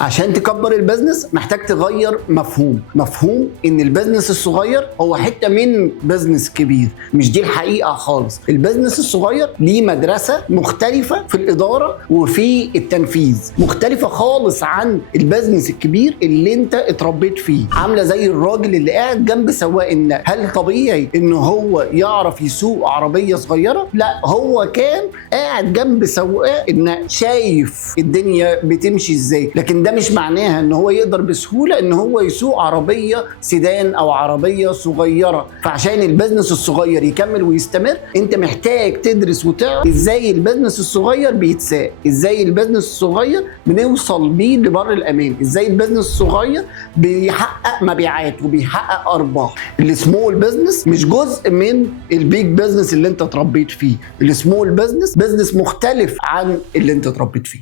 عشان تكبر البيزنس محتاج تغير مفهوم ان البيزنس الصغير هو حته من بيزنس كبير. مش دي الحقيقه خالص. البيزنس الصغير ليه مدرسه مختلفه في الاداره وفي التنفيذ، مختلفه خالص عن البيزنس الكبير اللي انت اتربيت فيه. عامله زي الراجل اللي قاعد جنب سواق النقل. هل طبيعي ان هو يعرف يسوق عربيه صغيره؟ لا، هو كان قاعد جنب سواق النقل شايف الدنيا بتمشي ازاي، لكن ده مش معناها ان هو يقدر بسهوله ان هو يسوق عربيه سيدان او عربيه صغيره. فعشان البيزنس الصغير يكمل ويستمر انت محتاج تدرس وتعرف ازاي البيزنس الصغير بيتساق، ازاي البيزنس الصغير بنوصل بيه لبر الامان، ازاي البيزنس الصغير بيحقق مبيعات وبيحقق ارباح. السمول بيزنس مش جزء من البيج بيزنس اللي انت اتربيت فيه. السمول بيزنس مختلف عن اللي انت اتربيت فيه.